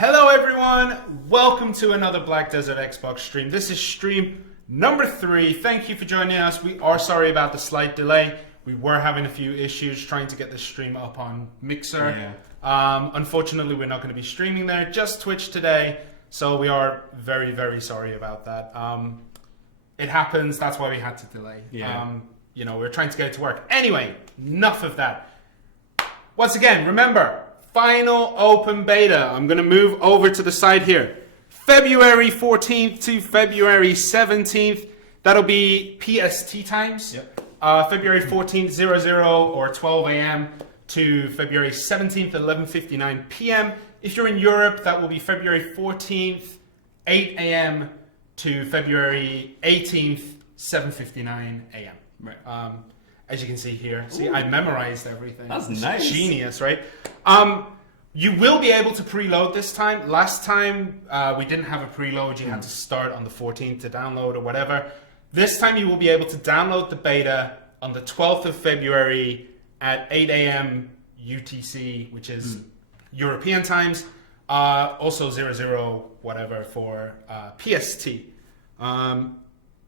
Hello everyone, welcome to another Black Desert Xbox stream. This is stream number 3. Thank you for joining us. We are sorry about the slight delay. We were having a few issues trying to get the stream up on Mixer. Unfortunately, we're not going to be streaming there, just Twitch today. So we are very, very sorry about that. It happens, that's why we had to delay. You know, we're trying to get it to work. Anyway, enough of that. Once again, remember, final open beta. I'm going to move over to the side here. February 14th to February 17th. That'll be PST times. February 14th, 00 or 12 a.m. to February 17th, 11:59 p.m. If you're in Europe, that will be February 14th, 8 a.m. to February 18th, 7:59 a.m. Right. As you can see here. See, I memorized everything. That's nice. Genius, right? You will be able to preload this time. Last time, we didn't have a preload. You had to start on the 14th to download or whatever. This time, you will be able to download the beta on the 12th of February at 8 a.m. UTC, which is European times. Also 00 whatever for PST.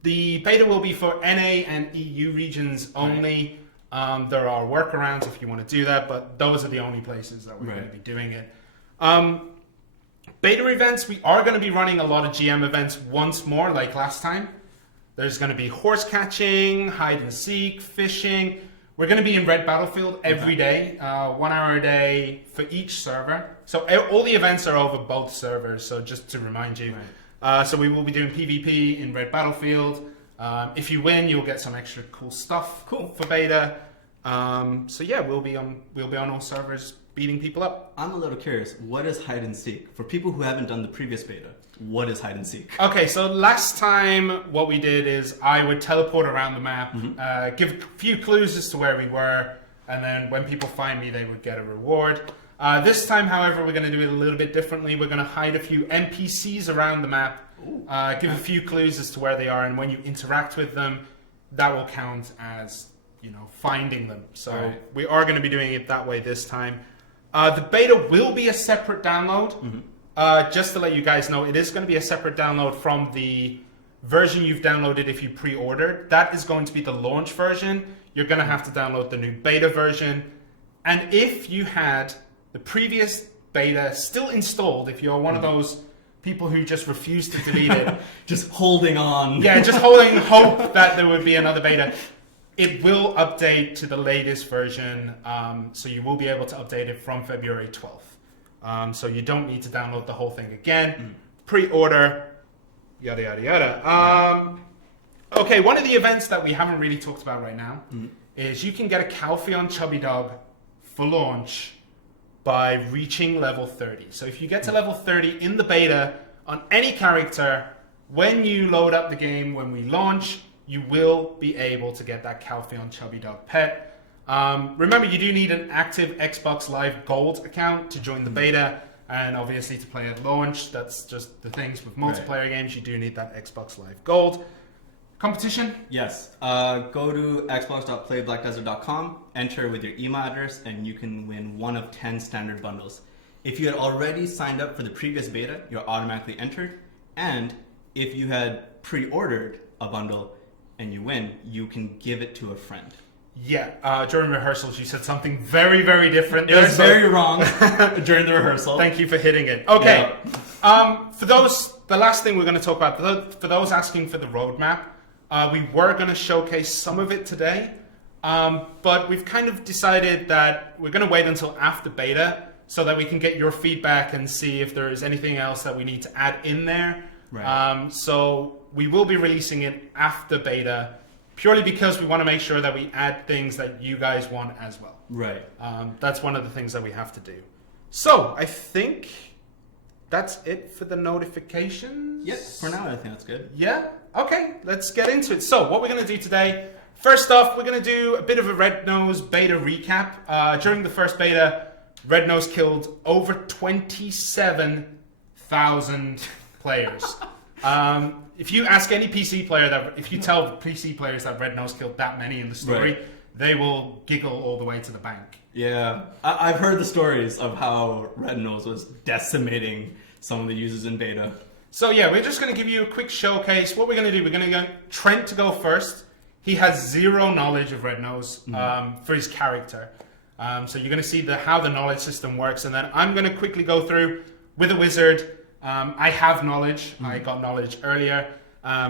The beta will be for NA and EU regions only. There are workarounds if you want to do that, but those are the only places that we're going to be doing it. Beta events, we are going to be running a lot of GM events once more, like last time. There's going to be horse catching, hide and seek, fishing. We're going to be in Red Battlefield every day, 1 hour a day for each server. So all the events are over both servers, so just to remind you. So we will be doing PvP in Red Battlefield. If you win, you'll get some extra cool stuff for beta. So yeah, we'll be on all servers beating people up. I'm a little curious. What is hide and seek? For people who haven't done the previous beta, what is hide and seek? Okay, so last time what we did is I would teleport around the map, give a few clues as to where we were, and then when people find me, they would get a reward. This time, however, we're going to do it a little bit differently. We're going to hide a few NPCs around the map, give a few clues as to where they are, and when you interact with them, that will count as, you know, finding them. So we are going to be doing it that way this time. The beta will be a separate download. Just to let you guys know, it is going to be a separate download from the version you've downloaded if you pre-ordered. That is going to be the launch version. You're going to have to download the new beta version. And if you had the previous beta still installed, if you're one of those people who just refuse to delete it. Just holding on. Yeah, just holding hope that there would be another beta. It will update to the latest version, so you will be able to update it from February 12th. So you don't need to download the whole thing again. Pre-order, yada, yada, yada. Okay, one of the events that we haven't really talked about right now is you can get a Calpheon Chubby Dog for launch by reaching level 30. So if you get to level 30 in the beta on any character, when you load up the game, when we launch, you will be able to get that Calpheon Chubby Dog pet. Remember, you do need an active Xbox Live Gold account to join the beta, and obviously to play at launch. That's just the things with multiplayer games. You do need that Xbox Live Gold. Competition? Yes. Go to xbox.playblackdesert.com, enter with your email address, and you can win one of 10 standard bundles. If you had already signed up for the previous beta, you're automatically entered. And if you had pre-ordered a bundle and you win, you can give it to a friend. Yeah, during rehearsals you said something very, very different. It was very wrong during the rehearsal. Thank you for hitting it. Okay, for those, the last thing we're going to talk about, for those asking for the roadmap, we were going to showcase some of it today, but we've kind of decided that we're going to wait until after beta so that we can get your feedback and see if there is anything else that we need to add in there. So we will be releasing it after beta, purely because we want to make sure that we add things that you guys want as well. That's one of the things that we have to do. So I think that's it for the notifications. Yes, for now I think that's good. Yeah? Okay, let's get into it. So what we're going to do today, first off, we're going to do a bit of a Red Nose beta recap. During the first beta, Red Nose killed over 27,000 players. If you ask any PC player, if you tell PC players that Red Nose killed that many in the story, they will giggle all the way to the bank. Yeah, I've heard the stories of how Red Nose was decimating some of the users in beta. So yeah, we're just going to give you a quick showcase. What we're going to do, we're going to get Trent to go first. He has zero knowledge of Red Nose for his character. So you're going to see how the knowledge system works, and then I'm going to quickly go through with a wizard. I have knowledge. I got knowledge earlier,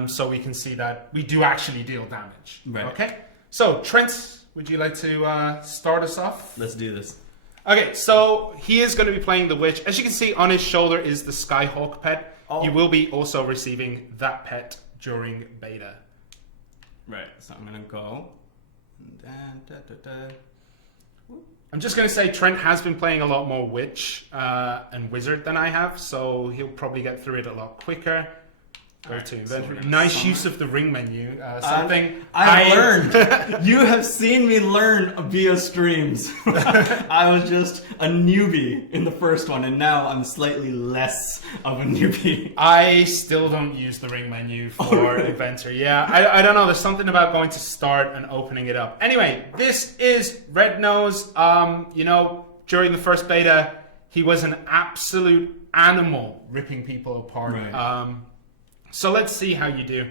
so we can see that we do actually deal damage. Right. Okay. So Trent, would you like to start us off? Let's do this. Okay, so he is going to be playing the witch. As you can see, on his shoulder is the Skyhawk pet. Oh. You will be also receiving that pet during beta. Right. So I'm gonna go. I'm just going to say Trent has been playing a lot more witch and wizard than I have, so he'll probably get through it a lot quicker. Go to inventory. Nice use of the ring menu. Something I learned. You have seen me learn via streams. I was just a newbie in the first one, and now I'm slightly less of a newbie. I still don't use the ring menu for inventory. Yeah, I don't know. There's something about going to start and opening it up. Anyway, this is Red Nose. You know, during the first beta, he was an absolute animal, ripping people apart. Right. So let's see how you do.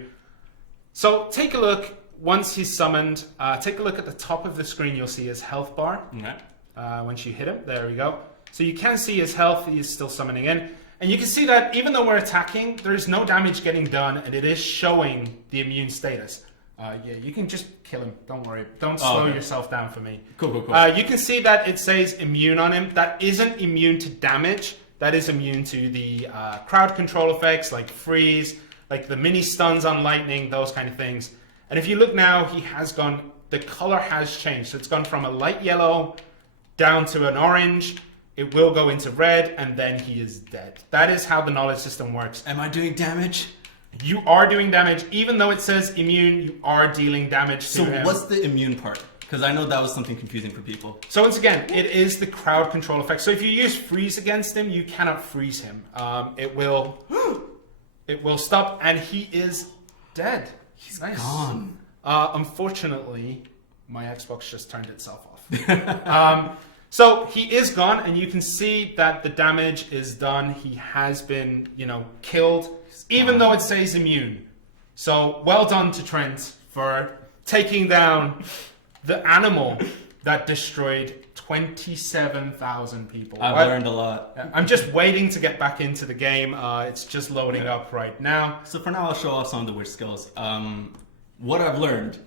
So take a look, once he's summoned, take a look at the top of the screen, you'll see his health bar. Okay. Once you hit him, there we go. So you can see his health, he is still summoning in. And you can see that even though we're attacking, there is no damage getting done, and it is showing the immune status. Yeah, you can just kill him, don't worry. Don't slow yourself down for me. Cool, cool, cool. You can see that it says immune on him. That isn't immune to damage. That is immune to the crowd control effects like freeze, like the mini stuns on lightning, those kind of things. And if you look now, he has gone, the color has changed. So it's gone from a light yellow down to an orange. It will go into red, and then he is dead. That is how the knowledge system works. Am I doing damage? You are doing damage. Even though it says immune, you are dealing damage to him. So what's the immune part? Because I know that was something confusing for people. So once again, it is the crowd control effect. So if you use freeze against him, you cannot freeze him. It will stop, and he is dead. He's gone. Unfortunately, my Xbox just turned itself off. So he is gone, and you can see that the damage is done. He has been, killed, even though it says immune. So well done to Trent for taking down the animal that destroyed 27,000 people. I've learned a lot. I'm just waiting to get back into the game. It's just loading up right now. So for now, I'll show off some of the witch skills. What I've learned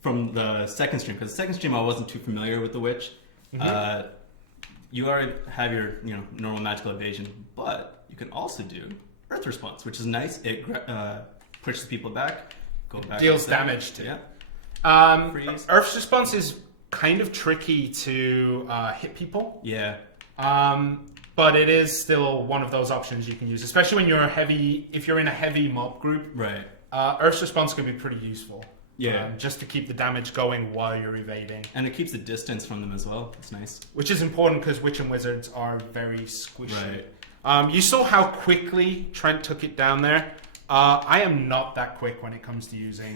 from the second stream, because the second stream I wasn't too familiar with the witch. You already have your normal magical evasion, but you can also do earth response, which is nice. It pushes people back, go back, deals damage to. Yeah. Earth's response is kind of tricky to hit people. Yeah. But it is still one of those options you can use, especially when you're if you're in a heavy mob group. Right. Earth's response can be pretty useful. Yeah. Just to keep the damage going while you're evading. And it keeps the distance from them as well. It's nice. Which is important because witch and wizards are very squishy. Right. You saw how quickly Trent took it down there. I am not that quick when it comes to using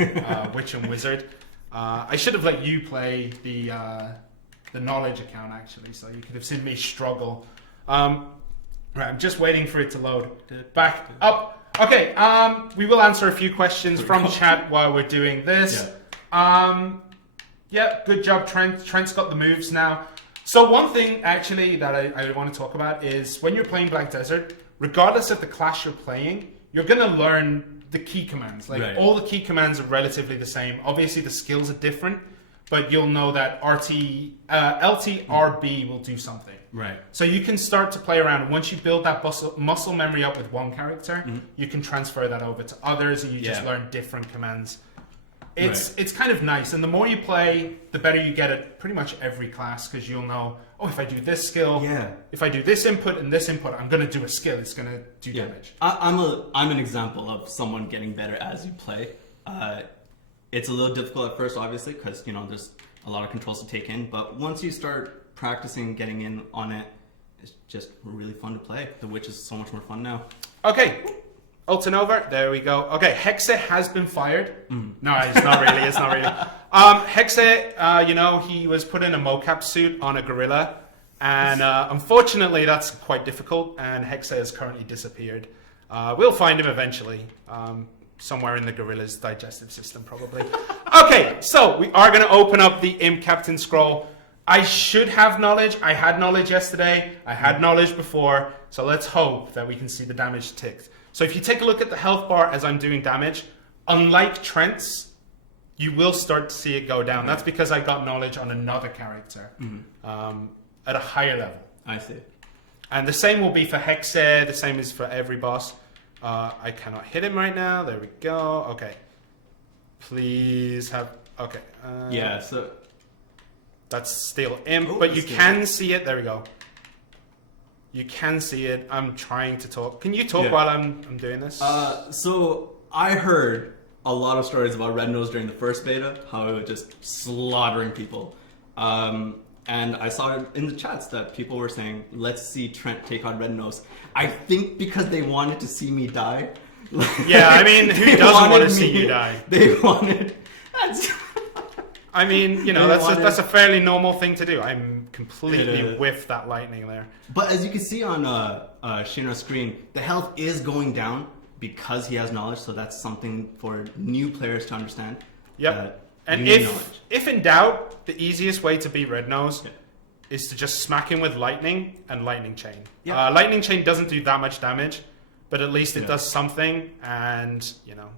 witch and wizard. I should have let you play the knowledge account actually, so you could have seen me struggle. Right, I'm just waiting for it to load. Back up. Okay, we will answer a few questions from chat while we're doing this. Yeah, good job, Trent. Trent's got the moves now. So one thing actually that I want to talk about is when you're playing Black Desert, regardless of the class you're playing, you're going to learn the key commands. All the key commands are relatively the same. Obviously the skills are different, but you'll know that LT, RB will do something. Right. So you can start to play around. Once you build that muscle memory up with one character, you can transfer that over to others, and you just learn different commands. It's kind of nice, and the more you play, the better you get at pretty much every class, because you'll know, if I do this skill, if I do this input and this input, I'm going to do a skill. It's going to do damage. I'm an example of someone getting better as you play. It's a little difficult at first, obviously, because there's a lot of controls to take in. But once you start practicing getting in on it, it's just really fun to play. The witch is so much more fun now. Okay. Ultinova, there we go. Okay, Hexa has been fired. No, it's not really. It's not really. Hexe, you know, he was put in a mocap suit on a gorilla, and unfortunately that's quite difficult, and Hexe has currently disappeared. We'll find him eventually, somewhere in the gorilla's digestive system probably. Okay, so we are going to open up the Imp Captain scroll. I should have knowledge. I had knowledge yesterday. I had knowledge before, so let's hope that we can see the damage ticked. So if you take a look at the health bar as I'm doing damage, unlike Trent's, you will start to see it go down. That's because I got knowledge on another character at a higher level. I see. And the same will be for Hexe. The same is for every boss. I cannot hit him right now. There we go. Okay. Please have... Okay. Yeah, so... That's still Imp, Oh, but you still can see it. There we go. You can see it. I'm trying to talk. Can you talk while I'm doing this? So I heard a lot of stories about Red Nose during the first beta, how it was just slaughtering people. And I saw it in the chats that people were saying, let's see Trent take on Red Nose. I think because they wanted to see me die. Yeah, I mean, who doesn't want to see you die? They wanted... I mean, you know, that's a fairly normal thing to do. I'm completely with that lightning there. But as you can see on Shirna's screen, the health is going down because he has knowledge, so that's something for new players to understand. Yep. And if in doubt, the easiest way to beat Red Nose is to just smack him with lightning and lightning chain. Yeah. Lightning chain doesn't do that much damage, but at least it does something, and, you know.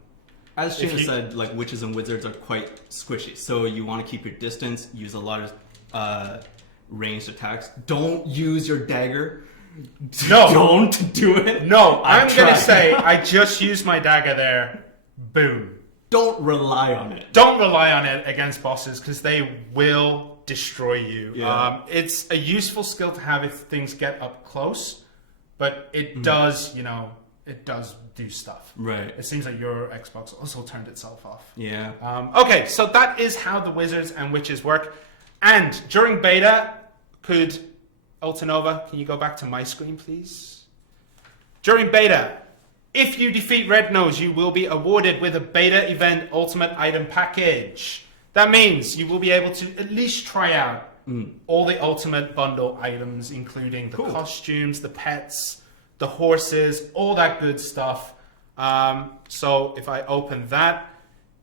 As Shirna said, like, witches and wizards are quite squishy, so you want to keep your distance, use a lot of ranged attacks. Don't use your dagger. No. Don't do it. No, I'm going to say, I just used my dagger there. Boom. Don't rely on it. Don't rely on it against bosses, because they will destroy you. Yeah. It's a useful skill to have if things get up close, but it does, you know, it does do stuff. Right. It seems like your Xbox also turned itself off. Yeah. Okay, so that is how the wizards and witches work. And during beta, could Ultanova, can you go back to my screen, please? During beta, if you defeat Red Nose, you will be awarded with a beta event ultimate item package. That means you will be able to at least try out all the ultimate bundle items, including the costumes, the pets, the horses, all that good stuff. So if I open that,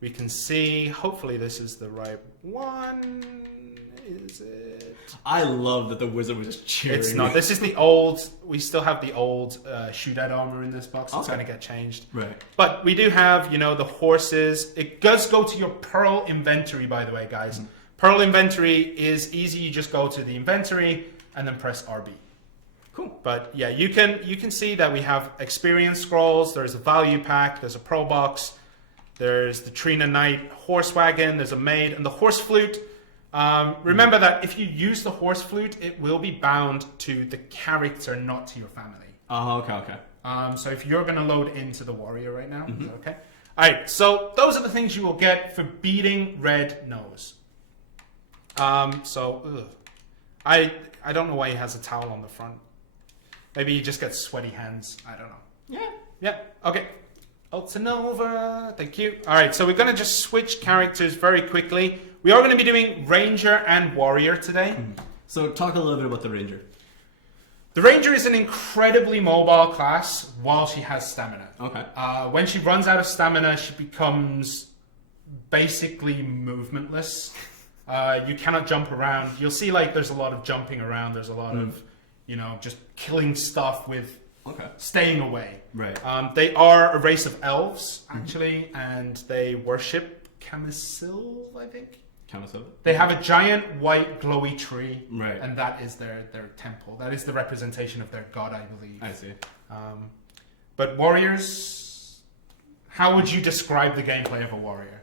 we can see, hopefully this is the right one. Is it? I love that the wizard was just cheering. It's not. This is the old, we still have the old shootout armor in this box. It's going to get changed. Right. But we do have, you know, the horses. It does go to your Pearl inventory, by the way, guys. Pearl inventory is easy. You just go to the inventory and then press RB. Cool. But yeah, you can see that we have experience scrolls. There's a value pack. There's a pro box. There's the Trina Knight horse wagon. There's a maid and the horse flute. Remember that if you use the horse flute, it will be bound to the character, not to your family. Oh, okay. So if you're going to load into the warrior right now, is that okay? All right. So those are the things you will get for beating Red Nose. I don't know why he has a towel on the front. Maybe he just gets sweaty hands. I don't know. Yeah. Okay. Ultanova. Thank you. All right. So we're going to just switch characters very quickly. We are going to be doing Ranger and Warrior today. So talk a little bit about the Ranger. The Ranger is an incredibly mobile class while she has stamina. Okay. When she runs out of stamina, she becomes basically movementless. You cannot jump around. You'll see like there's a lot of jumping around. There's a lot of, you know, just killing stuff with staying away. Right. They are a race of elves, actually, and they worship Camisil, I think. Camisil? They have a giant white glowy tree, right, and that is their temple. That is the representation of their god, I believe. I see. But warriors, how would you describe the gameplay of a warrior?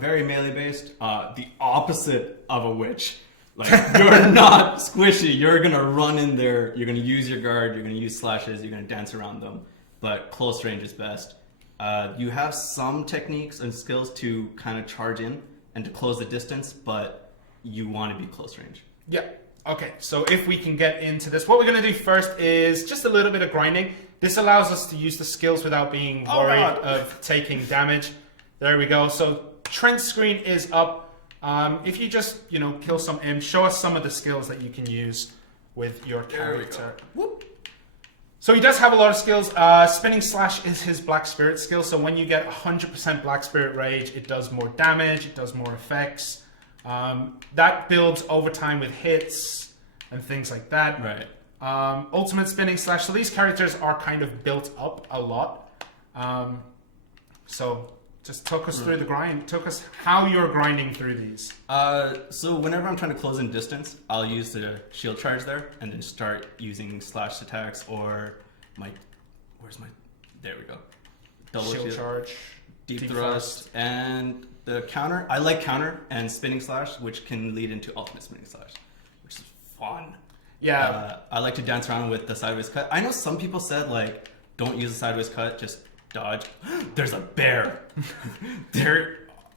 Very melee based. The opposite of a witch. Like, you're not squishy. You're gonna run in there. You're gonna use your guard. You're gonna use slashes. You're gonna dance around them. But close range is best. You have some techniques and skills to kind of charge in and to close the distance, but you want to be close range. Yeah. Okay. So if we can get into this, what we're gonna do first is just a little bit of grinding. This allows us to use the skills without being worried of taking damage. There we go. So Trent's screen is up. If you just, kill some imps, show us some of the skills that you can use with your character. Whoop. So he does have a lot of skills. Spinning Slash is his Black Spirit skill. So when you get 100% Black Spirit Rage, it does more damage, it does more effects. That builds over time with hits and things like that. Right. Ultimate Spinning Slash. So these characters are kind of built up a lot. So just took us through the grind. Took us how you're grinding through these. So whenever I'm trying to close in distance, I'll use the shield charge there and then start using slash attacks or there we go. Double shield charge, deep thrust, and the counter. I like counter and spinning slash, which can lead into ultimate spinning slash, which is fun. Yeah. I like to dance around with the sideways cut. I know some people said like, don't use the sideways cut, just dodge. There's a bear. There.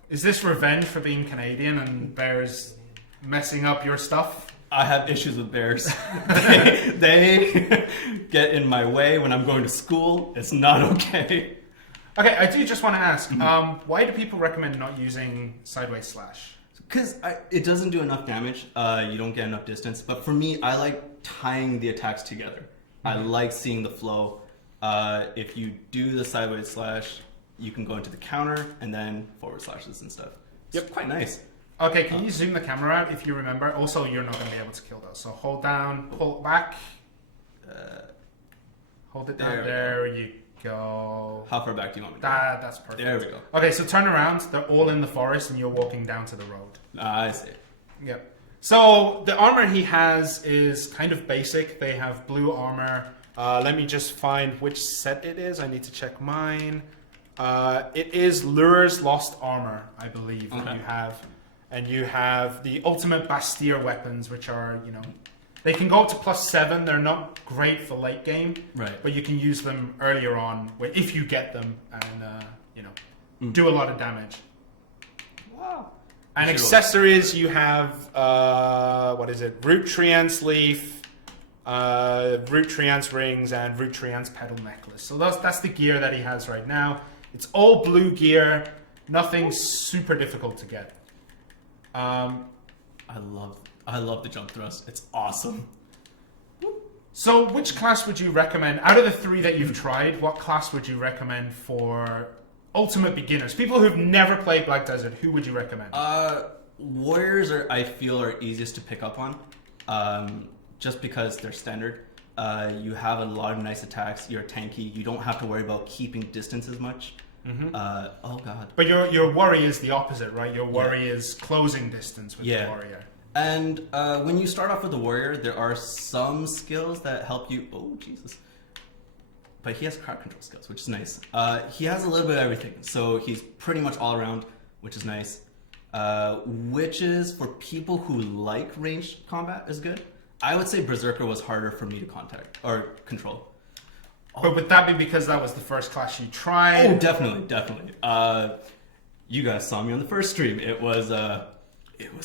Is this revenge for being Canadian and bears messing up your stuff? I have issues with bears. they get in my way when I'm going to school. It's not okay. Okay, I do just want to ask, why do people recommend not using sideways slash? Because it doesn't do enough damage. You don't get enough distance. But for me, I like tying the attacks together. I like seeing the flow. If you do the sideways slash, you can go into the counter and then forward slashes and stuff. It's quite nice. Okay, can you zoom the camera out if you remember? Also, you're not going to be able to kill those. So hold down, pull it back. Hold it down. There you go. How far back do you want me to go? That's perfect. There we go. Okay, so turn around. They're all in the forest and you're walking down to the road. I see. Yep. So the armor he has is kind of basic. They have blue armor. Let me just find which set it is. I need to check mine. It is Lure's Lost Armor, I believe, that you have. And you have the Ultimate Bastille weapons, which are, they can go up to +7. They're not great for late game. Right. But you can use them earlier on if you get them and, do a lot of damage. Wow. And accessories, you have, Root Treant's Leaf, Root Treant's Rings, and Root Treant's Petal Necklace. So that's the gear that he has right now. It's all blue gear, nothing super difficult to get. I love the jump thrust. It's awesome. So which class would you recommend, out of the 3 that you've tried, what class would you recommend for ultimate beginners? People who've never played Black Desert, who would you recommend? Warriors I feel are easiest to pick up on, just because they're standard. You have a lot of nice attacks. You're tanky. You don't have to worry about keeping distance as much. Oh god. But your worry is the opposite, right? Your worry is closing distance with the warrior. And when you start off with the warrior, there are some skills that help you. Oh Jesus. But he has crowd control skills, which is nice. He has a little bit of everything, so he's pretty much all around, which is nice. Witches, for people who like ranged combat, is good. I would say Berserker was harder for me to control. But would that be because that was the first class you tried? Oh, definitely. You guys saw me on the first stream. It was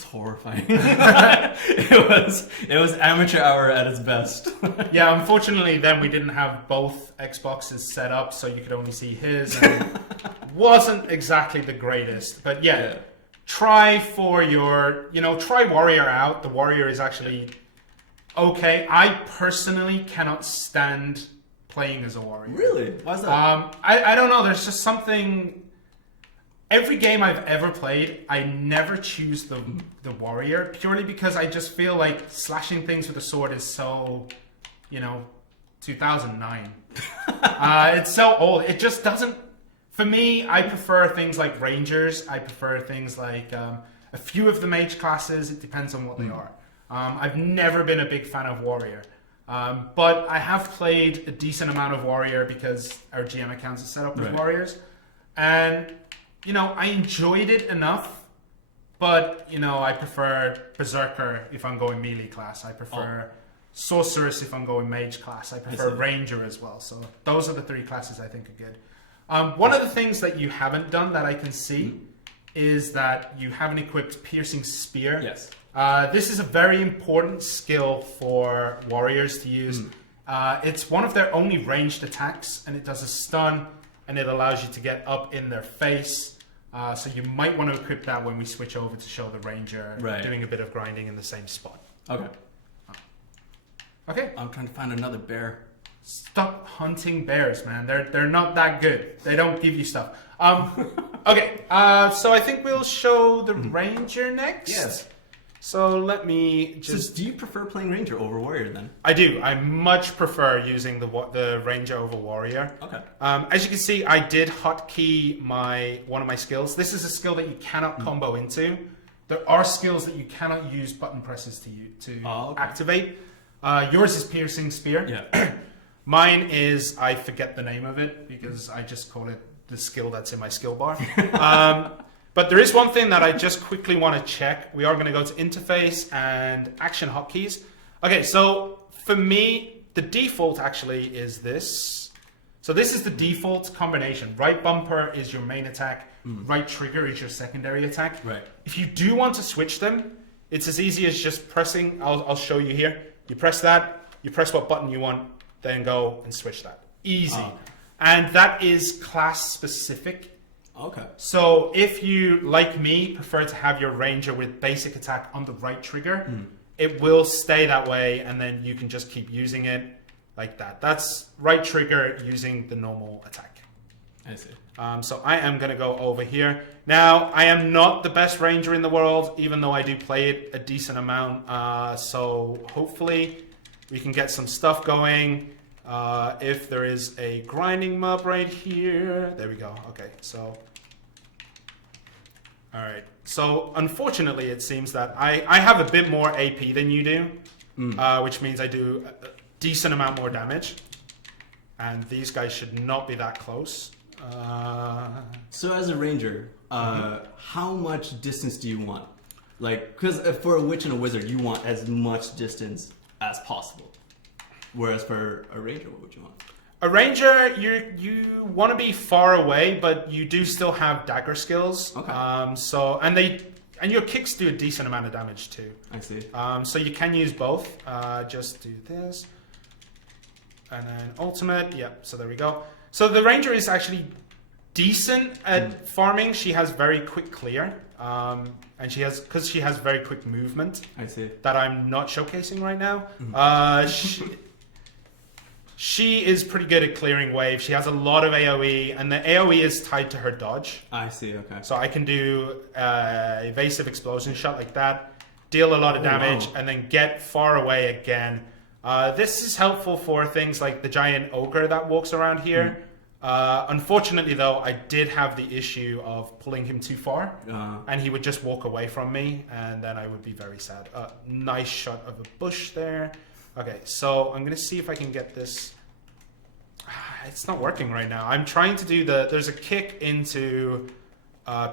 horrifying. it was amateur hour at its best. Yeah, unfortunately then we didn't have both Xboxes set up, so you could only see his, and wasn't exactly the greatest. But yeah. Try try Warrior out. The Warrior is actually okay. I personally cannot stand playing as a warrior. Really? Why is that? I don't know. There's just something. Every game I've ever played, I never choose the warrior purely because I just feel like slashing things with a sword is so, 2009. It's so old. It just doesn't. For me, I prefer things like rangers. I prefer things like a few of the mage classes. It depends on what they are. I've never been a big fan of warrior. But I have played a decent amount of warrior because our GM accounts are set up as warriors. And, I enjoyed it enough. But, I prefer Berserker if I'm going melee class. I prefer Sorceress if I'm going mage class. I prefer Ranger as well. So those are the 3 classes I think are good. One of the things that you haven't done that I can see is that you haven't equipped Piercing Spear. Yes. This is a very important skill for warriors to use. It's one of their only ranged attacks, and it does a stun, and it allows you to get up in their face. So you might want to equip that when we switch over to show the ranger doing a bit of grinding in the same spot. Okay. Okay. I'm trying to find another bear. Stop hunting bears, man. They're not that good. They don't give you stuff. Okay. So I think we'll show the ranger next. Yes. So let me just... So do you prefer playing ranger over warrior then? I do. I much prefer using the ranger over warrior. Okay. As you can see, I did hotkey one of my skills. This is a skill that you cannot combo into. There are skills that you cannot use button presses to activate. Yours is piercing spear. Yeah. Mine is, I forget the name of it because I just call it the skill that's in my skill bar. But there is one thing that I just quickly want to check. We are going to go to interface and action hotkeys. Okay, so for me, the default actually is this. So this is the default combination. Right bumper is your main attack. Right trigger is your secondary attack. Right. If you do want to switch them, it's as easy as just pressing. I'll show you here. You press that. You press what button you want. Then go and switch that. Easy. And that is class specific. Okay. So if you, like me, prefer to have your ranger with basic attack on the right trigger, it will stay that way, and then you can just keep using it like that. That's right trigger using the normal attack. I see. So I am going to go over here. Now, I am not the best ranger in the world, even though I do play it a decent amount. So hopefully we can get some stuff going. If there is a grinding mob right here, there we go. Okay, so all right. So unfortunately, it seems that I have a bit more AP than you do, which means I do a decent amount more damage, and these guys should not be that close. So as a ranger, how much distance do you want? Like, because for a witch and a wizard, you want as much distance as possible. Whereas for a ranger, what would you want? A ranger, you want to be far away, but you do still have dagger skills. Okay. And your kicks do a decent amount of damage too. I see. So you can use both. Just do this, and then ultimate. Yep. So there we go. So the ranger is actually decent at farming. She has very quick clear, and because she has very quick movement. I see. That I'm not showcasing right now. She is pretty good at clearing waves. She has a lot of AoE, and the AoE is tied to her dodge. I see, okay. So I can do evasive explosion shot like that, deal a lot of damage, and then get far away again. This is helpful for things like the giant ogre that walks around here. Unfortunately, though, I did have the issue of pulling him too far, and he would just walk away from me, and then I would be very sad. Nice shot of a bush there. Okay, so I'm going to see if I can get this. It's not working right now. I'm trying to do there's a kick into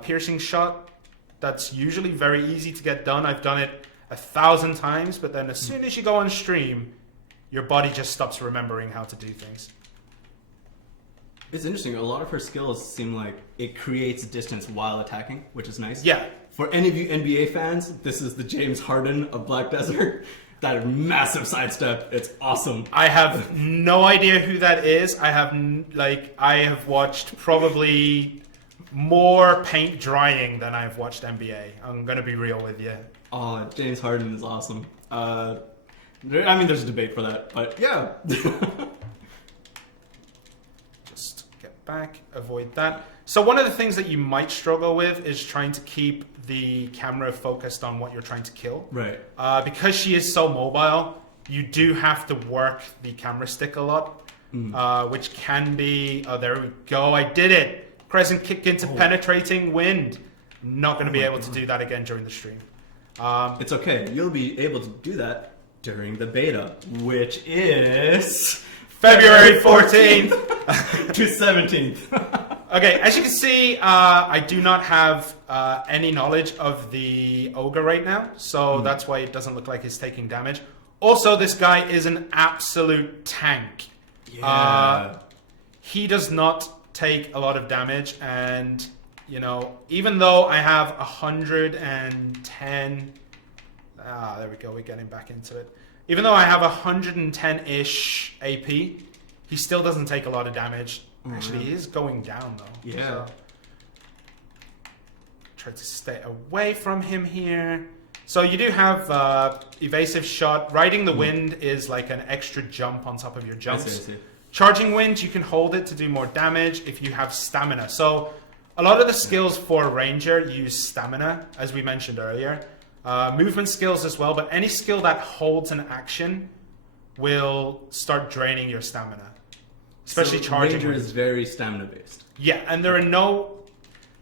piercing shot that's usually very easy to get done. I've done it 1,000 times, but then as soon as you go on stream, your body just stops remembering how to do things. It's interesting. A lot of her skills seem like it creates distance while attacking, which is nice. Yeah. For any of you NBA fans, this is the James Harden of Black Desert. That massive sidestep. It's awesome. I have no idea who that is. I have watched probably more paint drying than I've watched NBA. I'm going to be real with you. Oh, James Harden is awesome. There's a debate for that, but yeah. Just get back, avoid that. So one of the things that you might struggle with is trying to keep the camera focused on what you're trying to kill. Right. Because she is so mobile, you do have to work the camera stick a lot, which can be... Oh, there we go. I did it. Crescent kick into penetrating wind. Not going to be able to do that again during the stream. It's okay. You'll be able to do that during the beta, which is... February 14th to 17th. Okay, as you can see, I do not have any knowledge of the ogre right now, so that's why it doesn't look like he's taking damage. Also, this guy is an absolute tank. Yeah. He does not take a lot of damage, and, you know, even though I have 110... there we go, we're getting back into it. Even though I have 110-ish AP, he still doesn't take a lot of damage. Actually, he is going down, though. Yeah. try to stay away from him here. So you do have evasive shot. Riding the wind is like an extra jump on top of your jumps. I see. Charging wind, you can hold it to do more damage if you have stamina. So a lot of the skills for ranger use stamina, as we mentioned earlier. Movement skills as well, but any skill that holds an action will start draining your stamina. Especially so charging ranger wind. is very stamina based. Yeah, and there are no...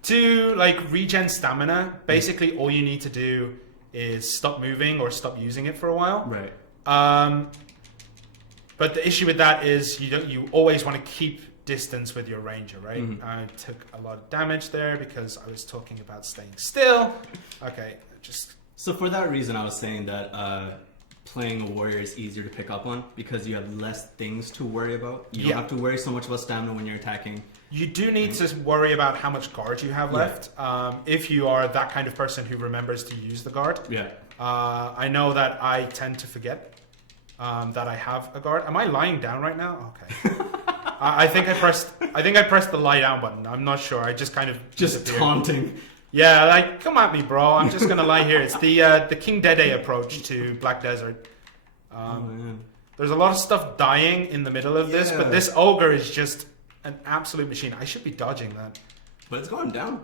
To like regen stamina, basically all you need to do is stop moving or stop using it for a while. Right. But the issue with that is you always want to keep distance with your ranger, right? I took a lot of damage there because I was talking about staying still. Okay, just... So for that reason, I was saying that playing a warrior is easier to pick up on because you have less things to worry about. You don't have to worry so much about stamina when you're attacking. You do need to worry about how much guard you have left. If you are that kind of person who remembers to use the guard. Yeah. I know that I tend to forget that I have a guard. Am I lying down right now? Okay. I think I pressed the lie down button. I'm not sure. I just kind of just taunting. Yeah, like come at me, bro. I'm just gonna lie here. It's the King Dede approach to Black Desert. There's a lot of stuff dying in the middle of this, but this ogre is just an absolute machine. I should be dodging that. But it's going down.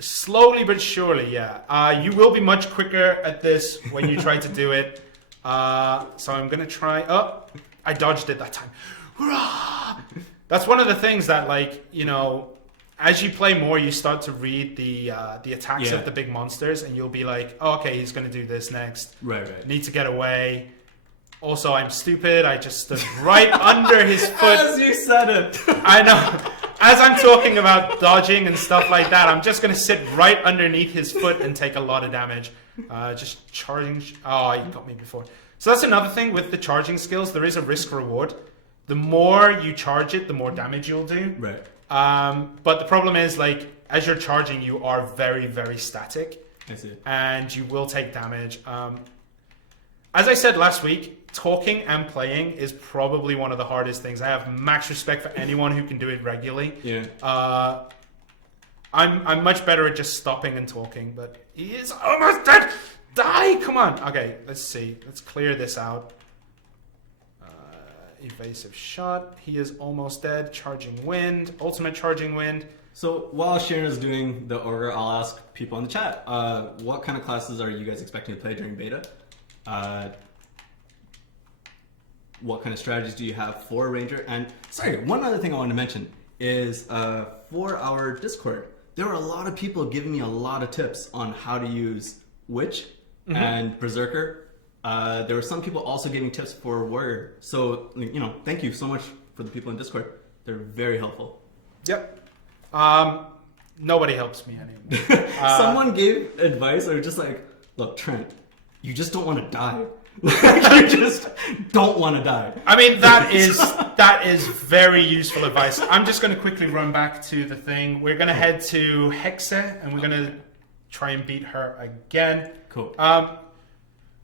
Slowly but surely, yeah. You will be much quicker at this when you try to do it. So I'm gonna try. Oh, I dodged it that time. That's one of the things that, like, you know, as you play more, you start to read the attacks of the big monsters, and you'll be like, oh, okay, he's gonna do this next. Right. Need to get away. Also, I'm stupid. I just stood right under his foot. As you said it. I know. As I'm talking about dodging and stuff like that, I'm just going to sit right underneath his foot and take a lot of damage. Just charging. Oh, he got me before. So that's another thing with the charging skills. There is a risk reward. The more you charge it, the more damage you'll do. Right. But the problem is, like, as you're charging, you are very, very static. I see. And you will take damage. As I said last week, talking and playing is probably one of the hardest things. I have max respect for anyone who can do it regularly. Yeah. I'm much better at just stopping and talking, but he is almost dead. Die! Come on. Okay, let's see. Let's clear this out. Evasive shot. He is almost dead. Charging wind. Ultimate charging wind. So while Shirna's doing the ogre, I'll ask people in the chat, what kind of classes are you guys expecting to play during beta? What kind of strategies do you have for Ranger? And sorry, one other thing I wanted to mention is for our Discord, there were a lot of people giving me a lot of tips on how to use Witch and Berserker. There were some people also giving tips for Warrior. So, you know, thank you so much for the people in Discord. They're very helpful. Yep. Nobody helps me anymore. Someone gave advice or just like, look, Trent, you just don't want to die. You just don't want to die. I mean, that is very useful advice. I'm just going to quickly run back to the thing. We're going to head to Hexe, and we're going to try and beat her again. Cool.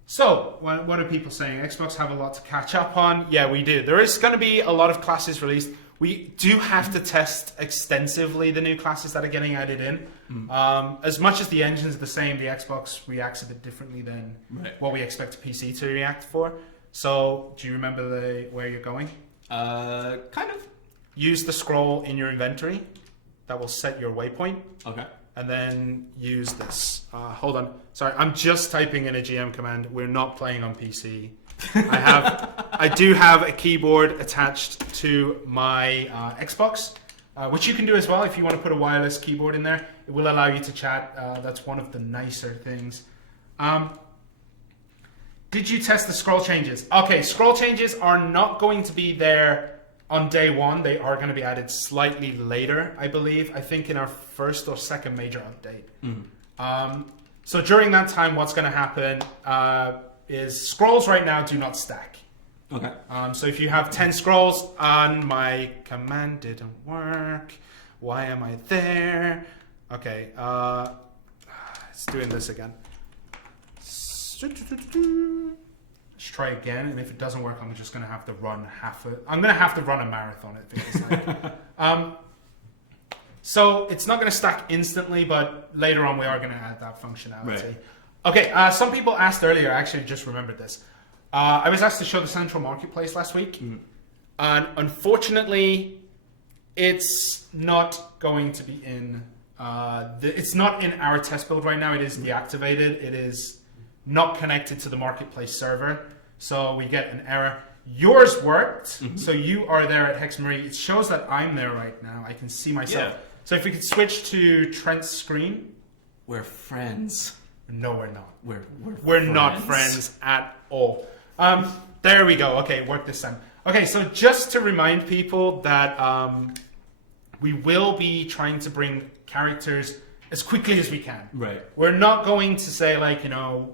So, what are people saying? Xbox have a lot to catch up on. Yeah, we do. There is going to be a lot of classes released. We do have to test extensively the new classes that are getting added in. As much as the engines are the same, the Xbox reacts a bit differently than what we expect a PC to react for. So, do you remember where you're going? Kind of. Use the scroll in your inventory. That will set your waypoint. Okay. And then use this. Hold on. Sorry, I'm just typing in a GM command. We're not playing on PC. I do have a keyboard attached to my Xbox, which you can do as well if you want to put a wireless keyboard in there. It will allow you to chat. That's one of the nicer things. Did you test the scroll changes? Okay, scroll changes are not going to be there on day one. They are going to be added slightly later, I believe. I think in our first or second major update. So during that time, what's going to happen is scrolls right now do not stack. Okay. So if you have 10 scrolls on my command didn't work. Why am I there? Okay. It's doing this again. Let's try again, and if it doesn't work, I'm just going to have to run I'm going to have to run a marathon, it feels like. So it's not going to stack instantly, but later on we are going to add that functionality. Right. Okay, some people asked earlier, I actually just remembered this. I was asked to show the central marketplace last week. And unfortunately, it's not going to be in... it's not in our test build right now. It is deactivated. It is not connected to the marketplace server. So we get an error. Yours worked. So you are there at Hex Marie. It shows that I'm there right now. I can see myself. Yeah. So if we could switch to Trent's screen. We're friends. No, we're not. We're not friends at all. There we go. Okay, it worked this time. Okay, so just to remind people that we will be trying to bring characters as quickly as we can. Right. We're not going to say, like, you know,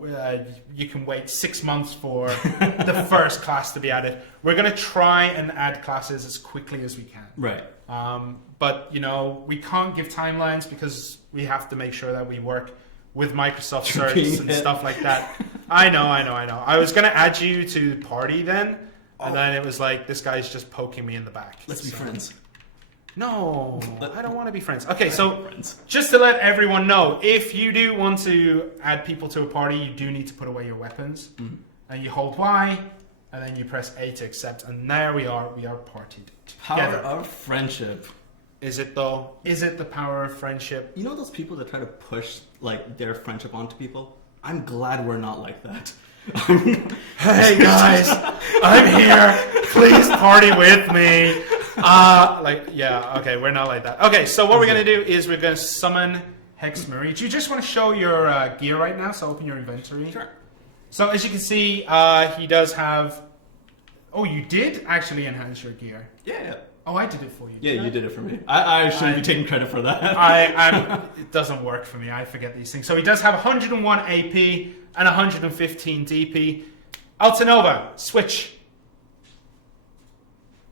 you can wait 6 months for the first class to be added. We're going to try and add classes as quickly as we can. Right. But, you know, we can't give timelines because we have to make sure that we work with Microsoft certs and stuff like that. I know. I was going to add you to party then, and then it was like, this guy's just poking me in the back. Let's be friends. No, I don't want to be friends. Okay, so just to let everyone know, if you do want to add people to a party, you do need to put away your weapons. And you hold Y, and then you press A to accept. And there we are partied Power together. of friendship. Is it though? Is it the power of friendship? You know those people that try to push like their friendship onto people? I'm glad we're not like that. Hey guys, I'm here. Please party with me. Okay, we're not like that. Okay, so what we're gonna do is we're gonna summon Hex Marie. Do you just want to show your gear right now? So open your inventory. Sure. So as you can see, he does have. Oh, you did actually enhance your gear. Yeah. Oh, I did it for you. Yeah, you did it for me. I shouldn't be taking credit for that. It doesn't work for me. I forget these things. So he does have 101 AP and 115 DP. Altanova, switch.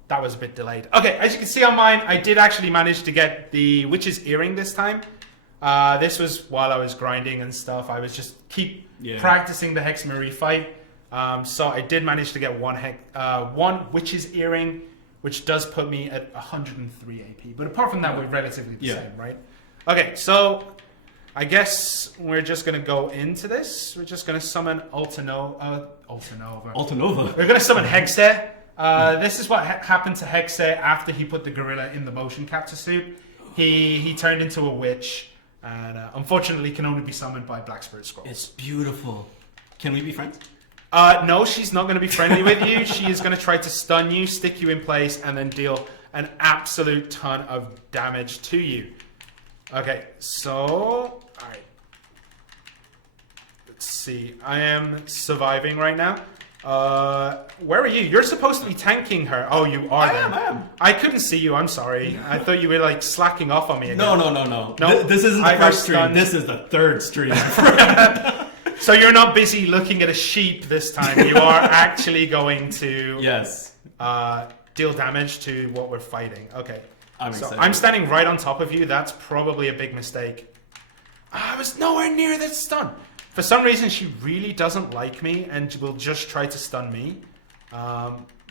That was a bit delayed. Okay, as you can see on mine, I did actually manage to get the Witch's Earring this time. This was while I was grinding and stuff. I was just practicing the Hex Marie fight. So I did manage to get one Witch's Earring, which does put me at 103 AP. But apart from that, we're relatively the same, right? Okay, so I guess we're just going to go into this. We're just going to summon Altanova. We're going to summon Hexe. This is what happened to Hexe after he put the gorilla in the motion capture suit. He turned into a witch, and unfortunately can only be summoned by Black Spirit Scrolls. It's beautiful. Can we be friends? No, she's not going to be friendly with you. She is going to try to stun you, stick you in place, and then deal an absolute ton of damage to you. Okay, so... Alright. Let's see. I am surviving right now. Where are you? You're supposed to be tanking her. Oh, you are. I am. I couldn't see you. I'm sorry. I thought you were like slacking off on me again. No. This isn't the first stream. This is the third stream. So you're not busy looking at a sheep this time. You are actually going to deal damage to what we're fighting. Okay. I'm standing right on top of you. That's probably a big mistake. I was nowhere near this stun. For some reason, she really doesn't like me and will just try to stun me.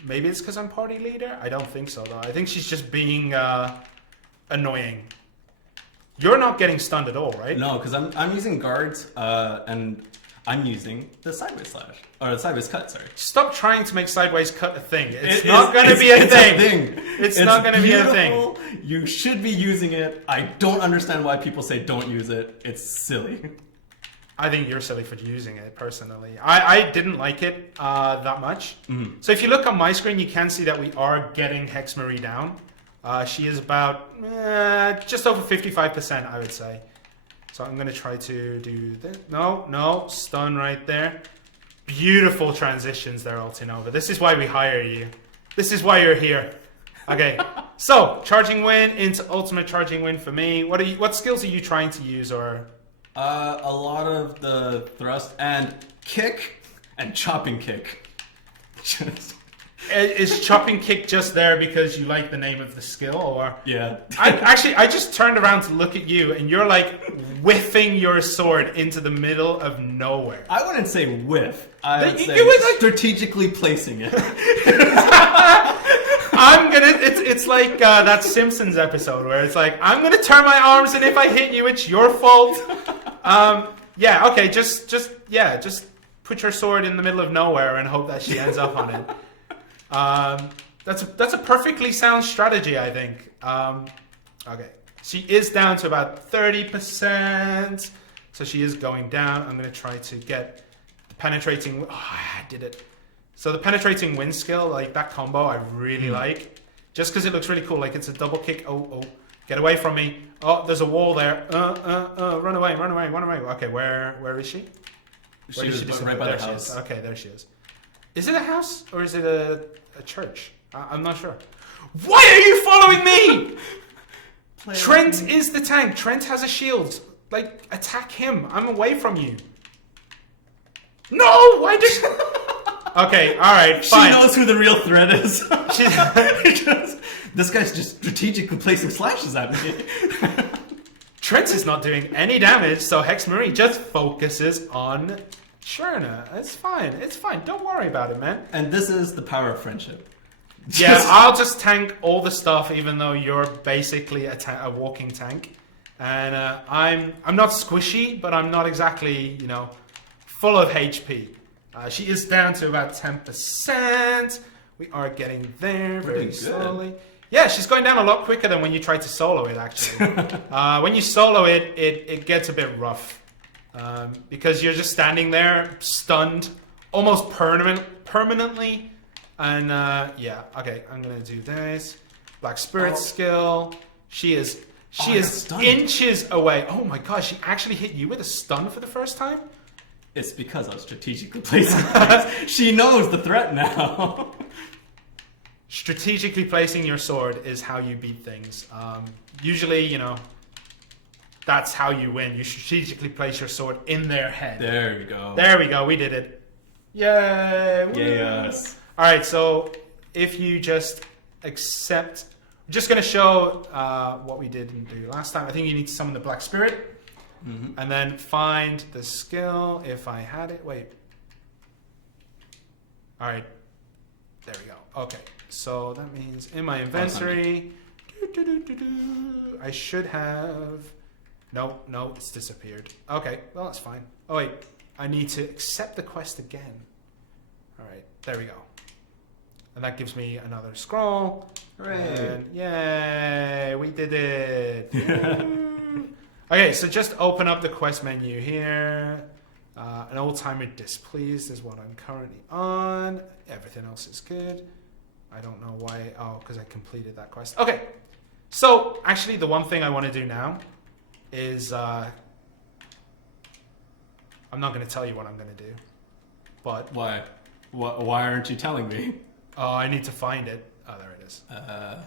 Maybe it's because I'm party leader? I don't think so, though. I think she's just being annoying. You're not getting stunned at all, right? No, because I'm using guards and I'm using the sideways slash. Or the sideways cut, sorry. Stop trying to make sideways cut a thing. It's not going to be a thing. It's not going to be a thing. You should be using it. I don't understand why people say don't use it. It's silly. I think you're silly for using it, personally. I didn't like it that much. So if you look on my screen, you can see that we are getting Hex Marie down. She is about just over 55%, I would say. So I'm going to try to do this. No, stun right there. Beautiful transitions there, Altanova. This is why we hire you. This is why you're here. Okay, so charging wind into ultimate charging wind for me. What skills are you trying to use, or? A lot of the thrust and kick and chopping kick. Is chopping kick just there because you like the name of the skill, or? Yeah. I just turned around to look at you, and you're like whiffing your sword into the middle of nowhere. I wouldn't say whiff. I would say you would like strategically placing it. I'm gonna. It's like that Simpsons episode where it's like, I'm gonna turn my arms, and if I hit you, it's your fault. Yeah. Okay. Just put your sword in the middle of nowhere and hope that she ends up on it. That's a perfectly sound strategy, I think. Okay. She is down to about 30%, so she is going down. I'm gonna try to get the penetrating. Oh, I did it. So the penetrating wind skill, like that combo, I really like. Just because it looks really cool, like it's a double kick. Oh, get away from me. Oh, there's a wall there. Run away. Okay, where is she? She was right by the house. Okay, there she is. Is it a house or is it a church? I'm not sure. Why are you following me? Trent is the tank. Trent has a shield. Like, attack him. I'm away from you. No! Why did... Okay, alright, fine. She knows who the real threat is. This guy's just strategically placing slashes at me. Trent is not doing any damage, so Hex Marie just focuses on Shirna. It's fine. Don't worry about it, man. And this is the power of friendship. Yeah, I'll just tank all the stuff, even though you're basically a walking tank. And I'm not squishy, but I'm not exactly, full of HP. She is down to about 10%. We are getting there very slowly. Yeah, she's going down a lot quicker than when you try to solo it, actually. When you solo it, it gets a bit rough. Because you're just standing there, stunned, almost permanently. And yeah, okay, I'm gonna do this. Black Spirit skill. She is inches away. Oh my gosh, she actually hit you with a stun for the first time? It's because I was strategically placing things. She knows the threat now. Strategically placing your sword is how you beat things. Usually, that's how you win. You strategically place your sword in their head. There we go. There we go. We did it. Yay! Yes. All right. So if you just accept, I'm just going to show what we didn't do last time. I think you need to summon the Black Spirit, and then find the skill. If I had it, wait. All right. There we go. Okay. So that means in my inventory, I should have. No, it's disappeared. Okay, well that's fine. Oh wait, I need to accept the quest again. All right, there we go. And that gives me another scroll. Hooray! And yay, we did it. Okay, so just open up the quest menu here. An old-timer displeased is what I'm currently on. Everything else is good. I don't know why. Oh, because I completed that quest. Okay, so actually the one thing I want to do now is I'm not going to tell you what I'm going to do, but why aren't you telling me? Oh, I need to find it. Oh, there it is. Oh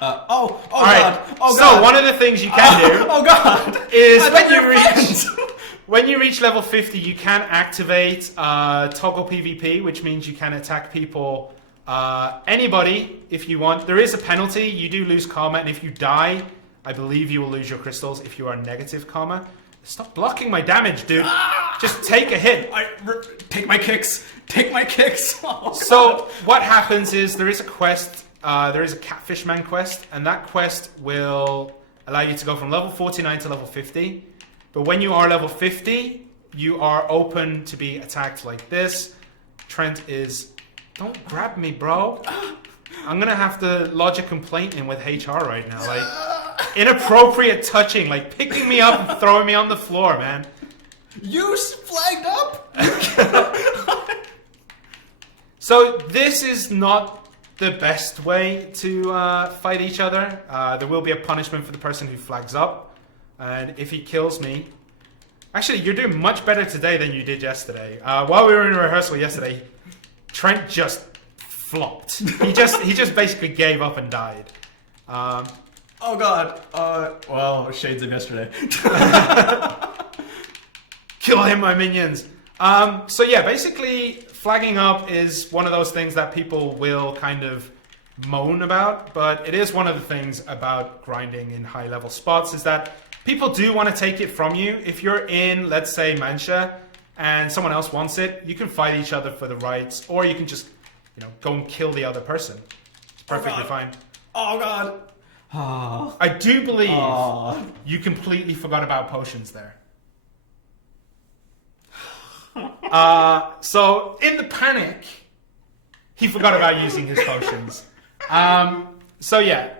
All god. Right. Oh so god. one of the things you can do oh god is I when you reach level 50, you can activate toggle PvP, which means you can attack people, anybody if you want. There is a penalty. You do lose karma, and if you die, I believe you will lose your crystals if you are negative karma. Stop blocking my damage, dude. Just take a hit. Take my kicks. Take my kicks. Oh, so what happens is there is a quest. There is a Catfishman quest, and that quest will allow you to go from level 49 to level 50. But when you are level 50, you are open to be attacked like this. Trent is... Don't grab me, bro. I'm going to have to lodge a complaint in with HR right now. Like, inappropriate touching. Like, picking me up and throwing me on the floor, man. You flagged up? So, this is not the best way to fight each other. There will be a punishment for the person who flags up. And if he kills me... Actually, you're doing much better today than you did yesterday. While we were in rehearsal yesterday, Trent just flopped. He just basically gave up and died. Oh god. Well, shades of yesterday. Kill him, my minions. So yeah, basically flagging up is one of those things that people will kind of moan about, but it is one of the things about grinding in high level spots is that people do want to take it from you. If you're in, let's say, Mancha and someone else wants it, you can fight each other for the rights, or you can just, go and kill the other person. perfectly fine. Oh god. Oh. I do believe you completely forgot about potions there. So in the panic, he forgot about using his potions. So yeah,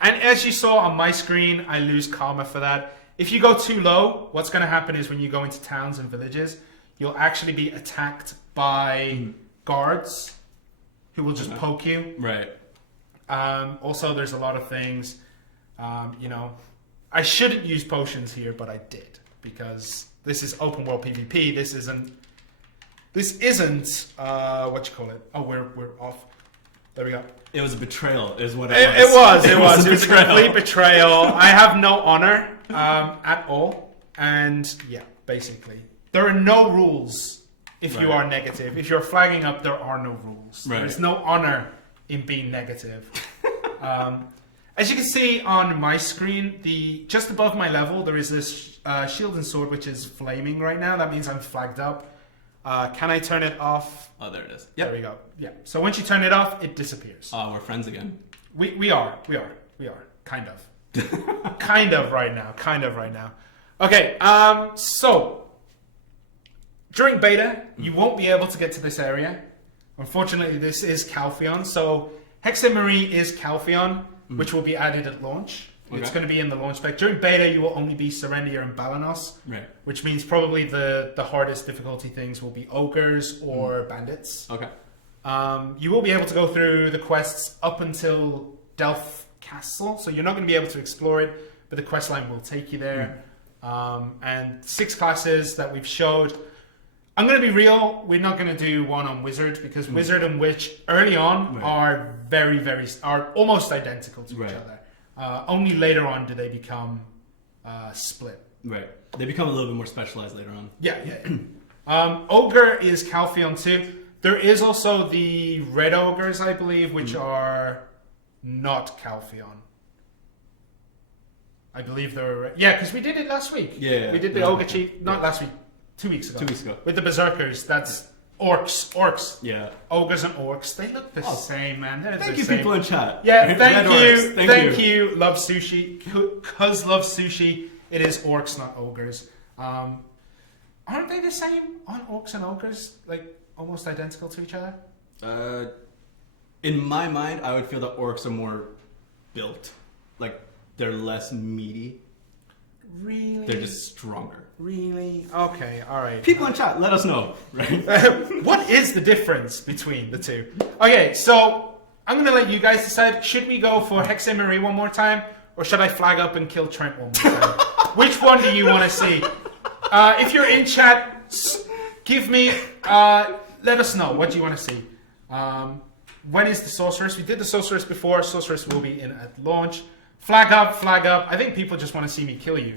and as you saw on my screen, I lose karma for that. If you go too low, what's going to happen is when you go into towns and villages, you'll actually be attacked by guards who will just poke you. Right. Also, there's a lot of things, you know, I shouldn't use potions here, but I did because this is open world PvP. This isn't what you call it. Oh, we're off. There we go. It was a betrayal, is what it was. It was a complete betrayal. I have no honor at all, and yeah, basically, there are no rules if you are negative. If you're flagging up, there are no rules. Right. There's no honor in being negative. As you can see on my screen, just above my level, there is this shield and sword which is flaming right now. That means I'm flagged up. Can I turn it off? Oh, there it is. Yep. There we go. Yeah. So once you turn it off, it disappears. Oh, we're friends again. We are. Kind of. Kind of right now. Okay. So during beta, you won't be able to get to this area. Unfortunately, this is Calpheon. So Hex Marie is Calpheon, which will be added at launch. Okay. It's going to be in the launch spec. During beta, you will only be Serendia and Balanos, right? Which means probably the hardest difficulty things will be ogres or bandits. Okay. You will be able to go through the quests up until Delph Castle, so you're not going to be able to explore it, but the quest line will take you there. And 6 classes that we've showed. I'm going to be real, we're not going to do one on Wizard, because Wizard and Witch early on are are almost identical to each other. Only later on do they become split. Right. They become a little bit more specialized later on. Yeah. Ogre is Calpheon too. There is also the Red Ogres, I believe, which are not Calpheon. I believe they're... Yeah, because we did it last week. Yeah. We did the Ogre Chief... Not last week. 2 weeks ago. 2 weeks ago. With the Berserkers. That's... Orcs. Yeah. Ogres and orcs. They look the same, man. Thank you, people in chat. Yeah, thank you. Love Sushi. Cuz Love Sushi. It is orcs, not ogres. Aren't they the same on orcs and ogres? Like, almost identical to each other? In my mind, I would feel that orcs are more built. Like, they're less meaty. Really? They're just stronger. Really? Okay, alright. People in chat, let us know, right? What is the difference between the two? Okay, so I'm going to let you guys decide. Should we go for Hex Marie one more time? Or should I flag up and kill Trent one more time? Which one do you want to see? If you're in chat, give me... let us know. What do you want to see? When is the Sorceress? We did the Sorceress before. Sorceress will be in at launch. Flag up, flag up. I think people just want to see me kill you.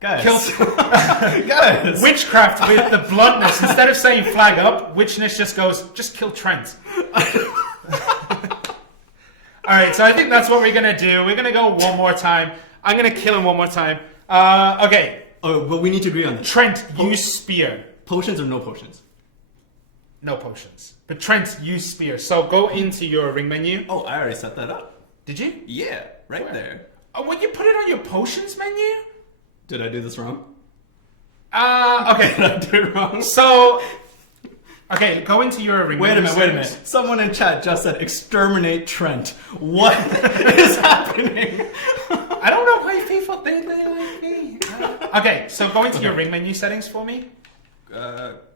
Guys. Guys. Witchcraft with the bluntness. Instead of saying flag up, Witchness just goes, just kill Trent. Alright, so I think that's what we're going to do. We're going to go one more time. I'm going to kill him one more time. Okay. Oh, but we need to agree on this. Trent, use spear. Potions or no potions? No potions. But Trent, use spear. So go into your ring menu. Oh, I already set that up. Did you? Yeah, right there. Oh, well, you put it on your potions menu? Did I do this wrong? Okay. Did I do it wrong? So, okay, go into your ring menu. Wait a minute. Someone in chat just said, exterminate Trent. What is happening? I don't know why people think they like me. Okay, so go into your ring menu settings for me.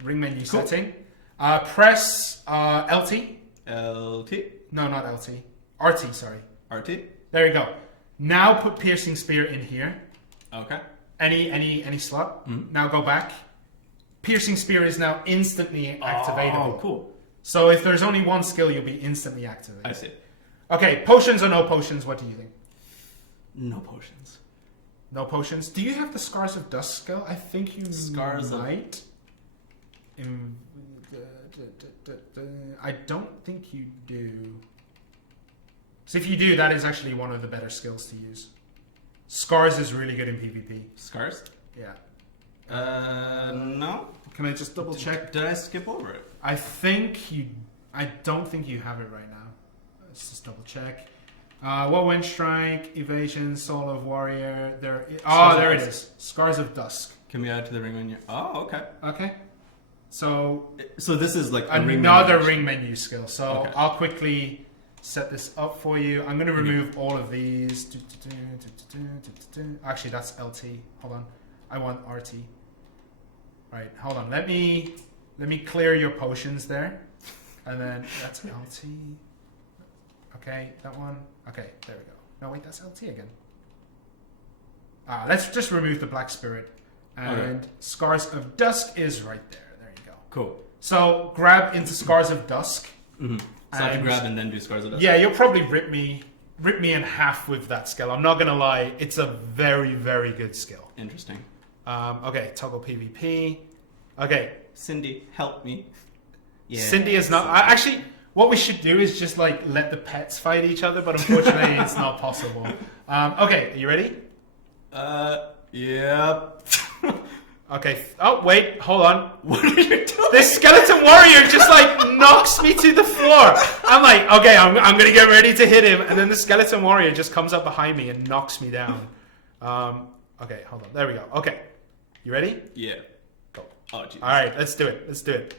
Ring menu setting. Press LT. LT? No, not LT. RT, sorry. RT? There you go. Now put Piercing Spear in here. Okay. Any slot. Now go back. Piercing Spear is now instantly activatable. Oh, cool. So if there's only one skill, you'll be instantly activated. I see. Okay, potions or no potions, what do you think? No potions. No potions? Do you have the Scars of Dust skill? I think you might. I don't think you do. So if you do, that is actually one of the better skills to use. Scars is really good in PvP. Scars? Yeah. No. Can I just double check? Did I skip over it? I don't think you have it right now. Let's just double check. Whirlwind Strike, Evasion, Soul of Warrior. There it is. Scars of Dusk. Can we add to the ring menu? Oh, okay. Okay. So this is like another ring menu skill. So okay. I'll quickly set this up for you. I'm going to remove all of these. Actually, that's LT. Hold on. I want RT. Right. Hold on. Let me clear your potions there, and then that's LT. Okay, that one. Okay, there we go. No, wait, that's LT again. Let's just remove the Black Spirit. And okay. Scars of Dusk is right there. There you go. Cool. So grab into Scars of Dusk. Mm-hmm. So I have to grab and then do Scars of Dusk? Yeah, you'll probably rip me in half with that skill. I'm not going to lie. It's a very, very good skill. Interesting. Okay, toggle PvP. Okay. Cindy, help me. Yeah. Cindy is not... Actually... What we should do is just like let the pets fight each other, but unfortunately it's not possible. Okay, are you ready? Yeah. Okay. Oh wait, hold on. What are you doing? This skeleton warrior just like knocks me to the floor. I'm like, okay, I'm gonna get ready to hit him, and then the skeleton warrior just comes up behind me and knocks me down. Okay, hold on. There we go. Okay, you ready? Yeah. Go. Oh, jeez. All right, let's do it. Let's do it.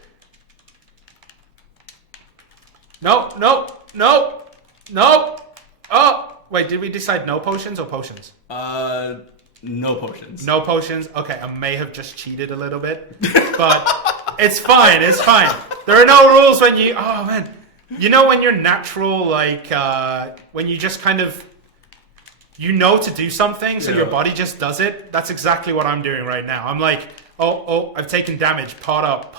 No. Oh, wait, did we decide no potions or potions? No potions. No potions? Okay, I may have just cheated a little bit, but it's fine, it's fine. There are no rules when you, oh man. You know when you're natural, like, when you just kind of, you know to do something, so your body just does it? That's exactly what I'm doing right now. I'm like, oh, I've taken damage. Pot up.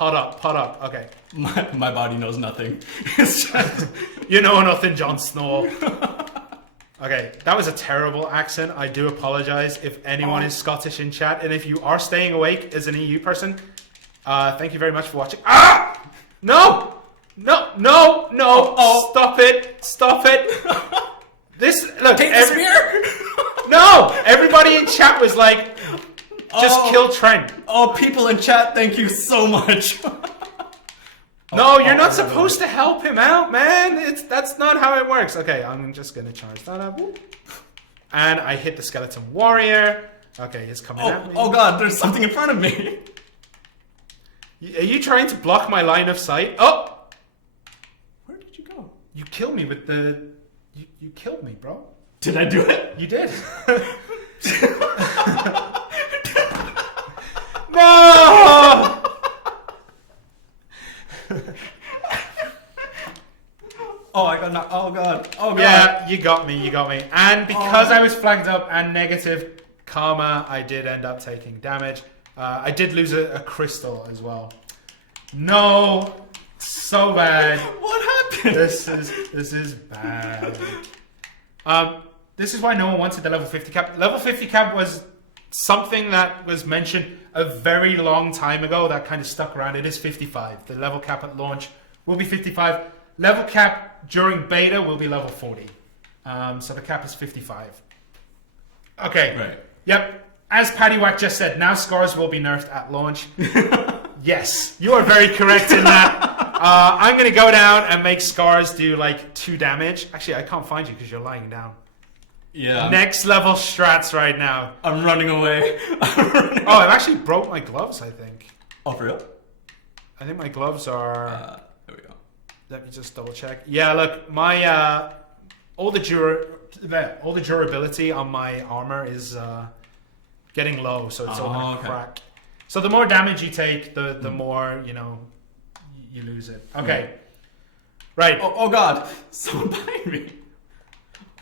Okay. My body knows nothing. It's just... You know nothing, Jon Snow. Okay, that was a terrible accent. I do apologize if anyone is Scottish in chat. And if you are staying awake as an EU person, thank you very much for watching. Ah! No! Stop it. This, look. Take the spear! No! Everybody in chat was like, just kill Trent. Oh, people in chat, thank you so much. No, you're not supposed to help him out, man. That's not how it works. Okay, I'm just gonna charge that up. And I hit the skeleton warrior. Okay, he's coming at me. Oh god, there's something in front of me. Are you trying to block my line of sight? Oh! Where did you go? You killed me with the... You killed me, bro. Did I do it? You did. No! Oh god. Yeah, you got me. And because I was flagged up and negative karma, I did end up taking damage. I did lose a crystal as well. No, so bad. What happened? This is bad. This is why no one wanted the level 50 cap. Level 50 cap was something that was mentioned a very long time ago that kind of stuck around. It is 55. The level cap at launch will be 55. Level cap during beta will be level 40. So the cap is 55. Okay. Right. Yep. As Paddywhack just said, now scars will be nerfed at launch. Yes, you are very correct in that. I'm going to go down and make scars do like 2 damage. Actually, I can't find you because you're lying down. Yeah. Next level strats right now. I'm running away. I've actually broke my gloves, I think. Oh, for real? I think my gloves are... there we go. Let me just double check. Yeah, look, my... all the durability on my armor is getting low, so it's all going to crack. So the more damage you take, the more, you lose it. Okay. Right. Oh god. Someone behind me.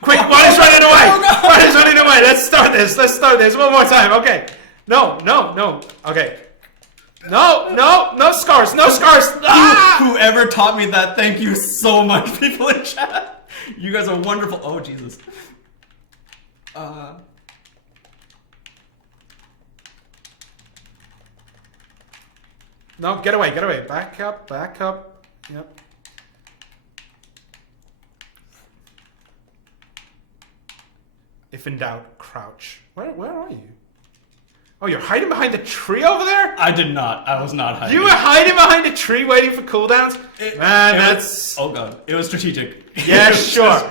Quick, one is running away! One is running away! Let's start this one more time. Okay. No. Okay. No scars! Ah! Whoever taught me that, thank you so much, people in chat. You guys are wonderful. Oh, Jesus. No, get away. Back up. Yep. If in doubt, crouch. Where are you? Oh, you're hiding behind the tree over there? I did not. I was not hiding. You were hiding behind a tree waiting for cooldowns? Oh god. It was strategic. Yeah, sure.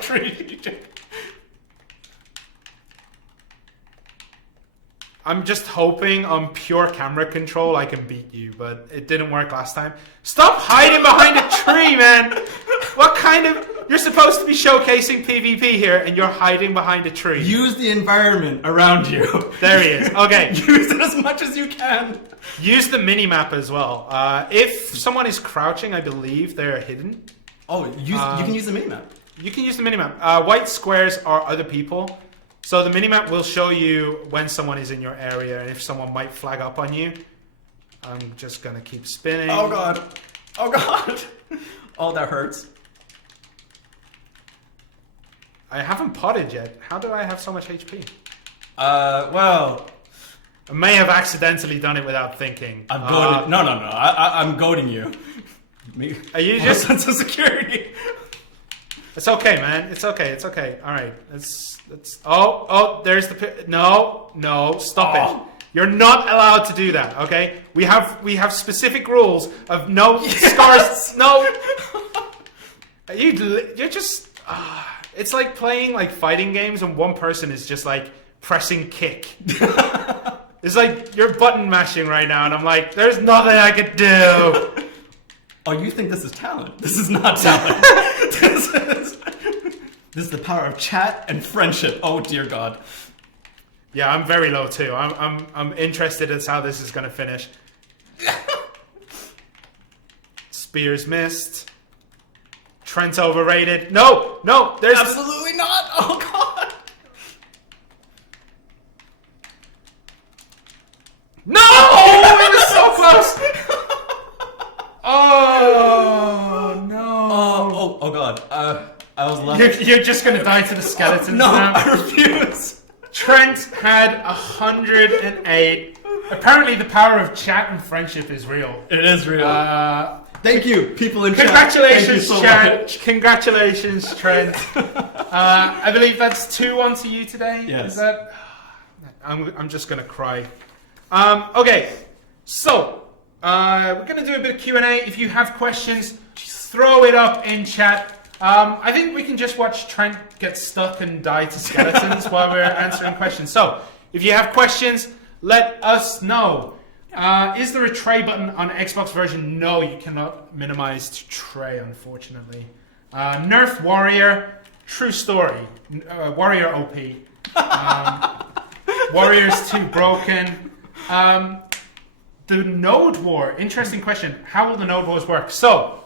I'm just hoping on pure camera control I can beat you, but it didn't work last time. Stop hiding behind a tree, man! What kind of... You're supposed to be showcasing PvP here, and you're hiding behind a tree. Use the environment around you. There he is. Okay. Use it as much as you can. Use the minimap as well. If someone is crouching, I believe they're hidden. Oh, you can use the minimap. You can use the minimap. White squares are other people. So the minimap will show you when someone is in your area and if someone might flag up on you. I'm just going to keep spinning. Oh, God. Oh, God. Oh, that hurts. I haven't potted yet. How do I have so much HP? Well... I may have accidentally done it without thinking. I'm goading... No. I'm goading you. Are you just... sense of security. It's okay, man. It's okay. All right. Let's... Oh, there's the... No, stop it. You're not allowed to do that, okay? We have specific rules of no scars... No... You're just... it's like playing like fighting games and one person is just like pressing kick. It's like you're button mashing right now and I'm like, there's nothing I could do. Oh, you think this is talent? This is not talent. This is the power of chat and friendship. Oh dear God. Yeah, I'm very low too. I'm interested as how this is gonna finish. Spears missed. Trent's overrated. No, there's absolutely not. Oh God. No! It was so close. Oh no. Oh God. I was lucky. You're just gonna die to the skeletons no, now. I refuse. Trent had 108. Apparently, the power of chat and friendship is real. It is real. Thank you, people in congratulations, chat. chat. Much. Congratulations, Trent. I believe that's 2-1 to you today. Yes. Is that? I'm just gonna cry. Okay, so we're gonna do a bit of Q&A. If you have questions, throw it up in chat. I think we can just watch Trent get stuck and die to skeletons while we're answering questions. So, if you have questions, let us know. Is there a tray button on Xbox version? No, you cannot minimize to tray, unfortunately. Nerf Warrior, true story. Warrior OP. Warrior's too broken. The Node War, interesting question. How will the Node Wars work? So,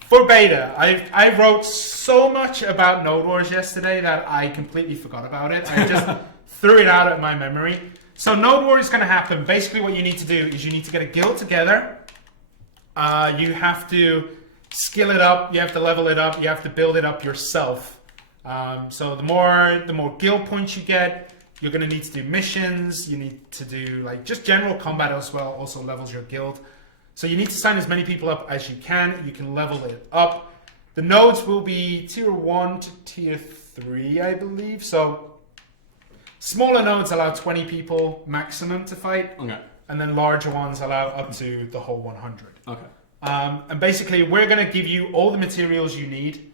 for beta, I wrote so much about Node Wars yesterday that I completely forgot about it. I just threw it out of my memory. So Node War is going to happen. Basically what you need to do is you need to get a guild together. You have to skill it up. You have to level it up. You have to build it up yourself. So the more guild points you get, you're going to need to do missions. You need to do like just general combat as well. Also levels your guild. So you need to sign as many people up as you can. You can level it up. The nodes will be tier 1 to tier 3, I believe. So smaller nodes allow 20 people maximum to fight. Okay. And then larger ones allow up to the whole 100. Okay. And basically, we're going to give you all the materials you need.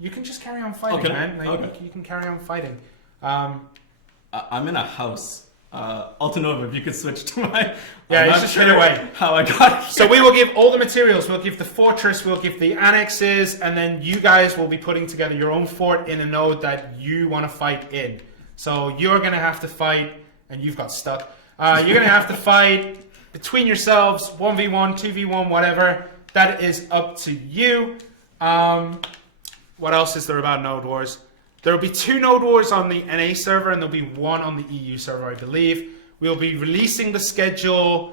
You can just carry on fighting, man. Like, okay. You can carry on fighting. I'm in a house. Altanova, if you could switch to my... Yeah, it's just hit away. How I got here. So we will give all the materials. We'll give the fortress, we'll give the annexes, and then you guys will be putting together your own fort in a node that you want to fight in. So you're going to have to fight, and you've got stuck. You're going to have to fight between yourselves, 1v1, 2v1, whatever. That is up to you. What else is there about Node Wars? There will be 2 Node Wars on the NA server, and there'll be 1 on the EU server, I believe. We'll be releasing the schedule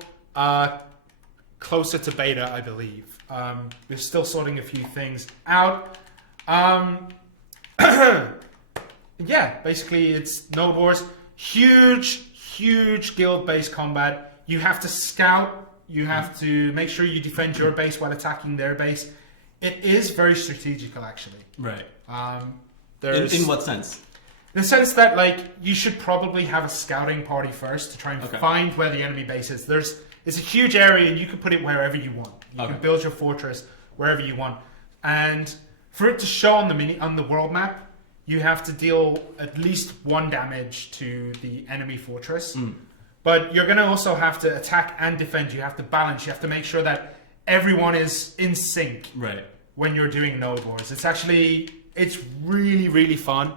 closer to beta, I believe. We're still sorting a few things out. Yeah, basically it's Node Wars. Huge guild-based combat. You have to scout. You have to make sure you defend your base while attacking their base. It is very strategical, actually. Right. In what sense? In the sense that, like, you should probably have a scouting party first to try and find where the enemy base is. It's a huge area, and you can put it wherever you want. You can build your fortress wherever you want. And for it to show on the world map, you have to deal at least 1 damage to the enemy fortress. But you're going to also have to attack and defend. You have to balance. You have to make sure that everyone is in sync when you're doing node wars. It's really, really fun.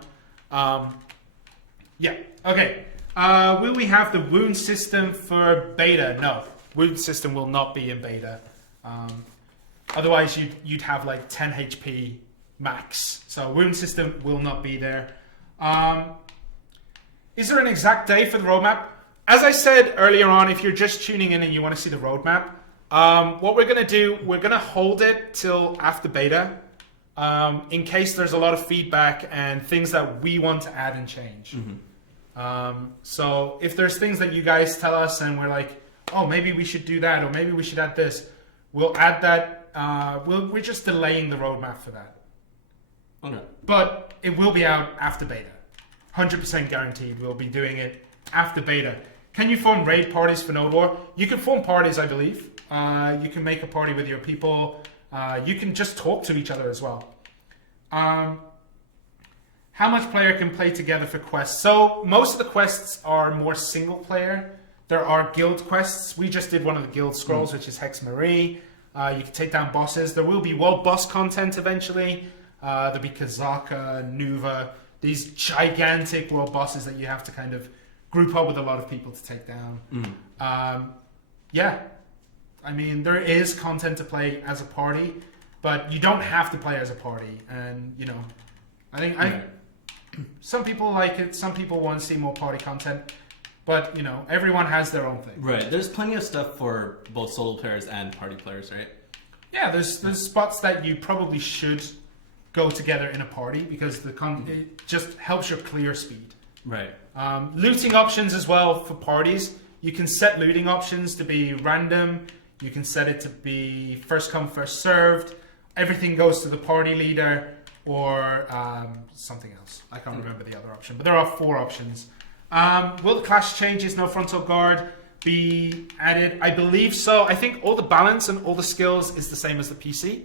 Yeah. Okay. Will we have the wound system for beta? No. Wound system will not be in beta. Otherwise, you'd have like 10 HP max. So wound system will not be there. Is there an exact day for the roadmap? As I said earlier on, if you're just tuning in and you want to see the roadmap, what we're going to do, we're going to hold it till after beta, in case there's a lot of feedback and things that we want to add and change. So if there's things that you guys tell us and we're like, oh, maybe we should do that, or maybe we should add this, we'll add that. We're just delaying the roadmap for that. Okay. But it will be out after beta. 100% guaranteed we'll be doing it after beta. Can you form raid parties for Node War? You can form parties, I believe. You can make a party with your people. You can just talk to each other as well. How much player can play together for quests? So most of the quests are more single player. There are guild quests. We just did one of the guild scrolls, which is Hex Marie. You can take down bosses. There will be world boss content eventually. There'll be Kazaka, Nuva, these gigantic world bosses that you have to kind of group up with a lot of people to take down. Yeah, I mean, there is content to play as a party, but you don't have to play as a party. And, you know, I think some people like it, some people want to see more party content, but, you know, everyone has their own thing. Right, there's plenty of stuff for both solo players and party players, right? Yeah, there's spots that you probably should go together in a party because it just helps your clear speed. Right. Looting options as well for parties. You can set looting options to be random. You can set it to be first come, first served. Everything goes to the party leader or something else. I can't remember the other option, but there are 4 options. Will the class changes, no frontal guard, be added? I believe so. I think all the balance and all the skills is the same as the PC.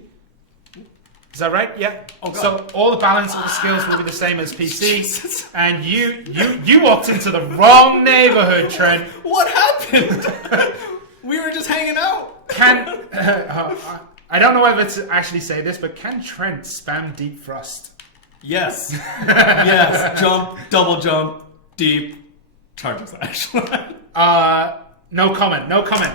Is that right? Yeah. Oh, so all the balance of the skills will be the same as PC. Jesus. And you walked into the wrong neighborhood, Trent. What happened? We were just hanging out. I don't know whether to actually say this, but can Trent spam deep thrust? Yes. Yes. Jump, double jump, deep, charge slash. No comment. No comment.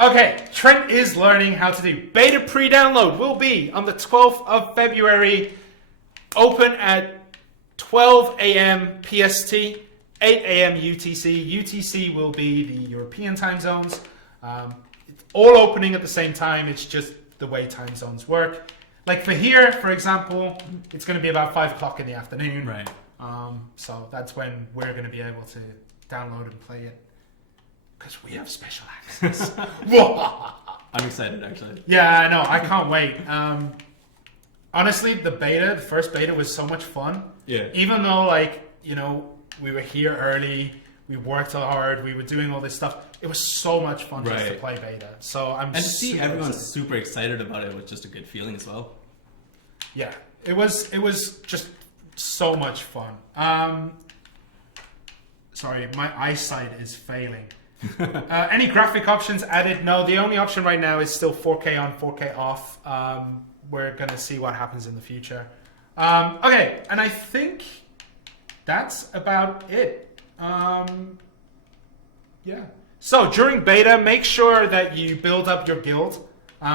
Okay, Trent is learning how to do. Beta pre-download will be on the 12th of February, open at 12 a.m. PST, 8 a.m. UTC. UTC will be the European time zones. It's all opening at the same time. It's just the way time zones work. Like for here, for example, it's going to be about 5 o'clock in the afternoon. Right. So that's when we're going to be able to download and play it. Because we have special access. I'm excited, actually. Yeah, I know. I can't wait. Honestly, the first beta was so much fun. Yeah. Even though, like, you know, we were here early, we worked hard, we were doing all this stuff. It was so much fun just to play beta. So I'm. And to see everyone super excited about it was just a good feeling as well. Yeah, it was just so much fun. Sorry, my eyesight is failing. Any graphic options added? No, the only option right now is still 4K on, 4K off. We're going to see what happens in the future. Okay, and I think that's about it. Yeah. So during beta, make sure that you build up your guild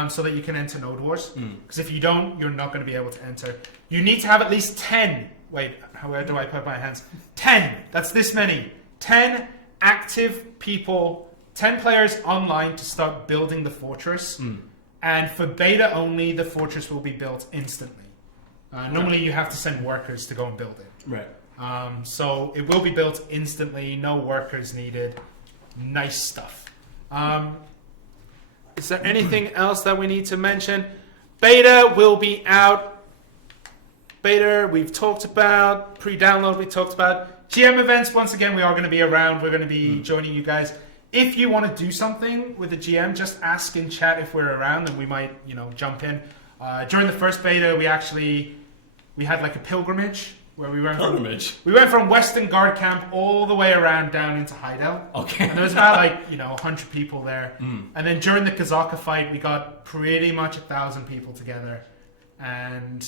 so that you can enter Node Wars. Because if you don't, you're not going to be able to enter. You need to have at least 10. Wait, where do I put my hands? 10. That's this many. 10 active people, 10 players online to start building the fortress. And for beta only, the fortress will be built instantly. Normally you have to send workers to go and build it. Right. So it will be built instantly, no workers needed. Nice stuff. Is there anything else that we need to mention? Beta will be out. Beta we've talked about. Pre-download we talked about. GM events, once again, we are going to be around. We're going to be joining you guys. If you want to do something with the GM, just ask in chat if we're around and we might, you know, jump in. During the first beta, we had like a pilgrimage where we went from Western Guard Camp all the way around down into Hideout. Okay. And there was about 100 people there. And then during the Kazaka fight, we got pretty much 1,000 people together and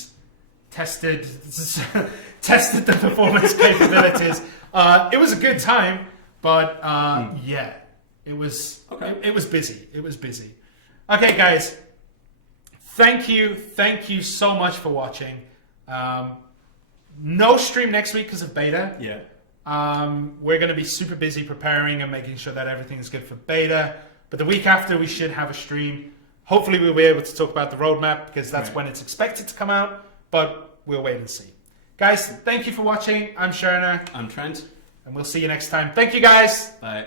tested the performance capabilities. It was a good time, but yeah, it was busy. It was busy. Okay, guys. Thank you so much for watching. No stream next week because of beta. Yeah. We're going to be super busy preparing and making sure that everything's good for beta. But the week after, we should have a stream. Hopefully, we'll be able to talk about the roadmap because that's when it's expected to come out. But we'll wait and see. Guys, thank you for watching. I'm Shirna. I'm Trent. And we'll see you next time. Thank you, guys. Bye.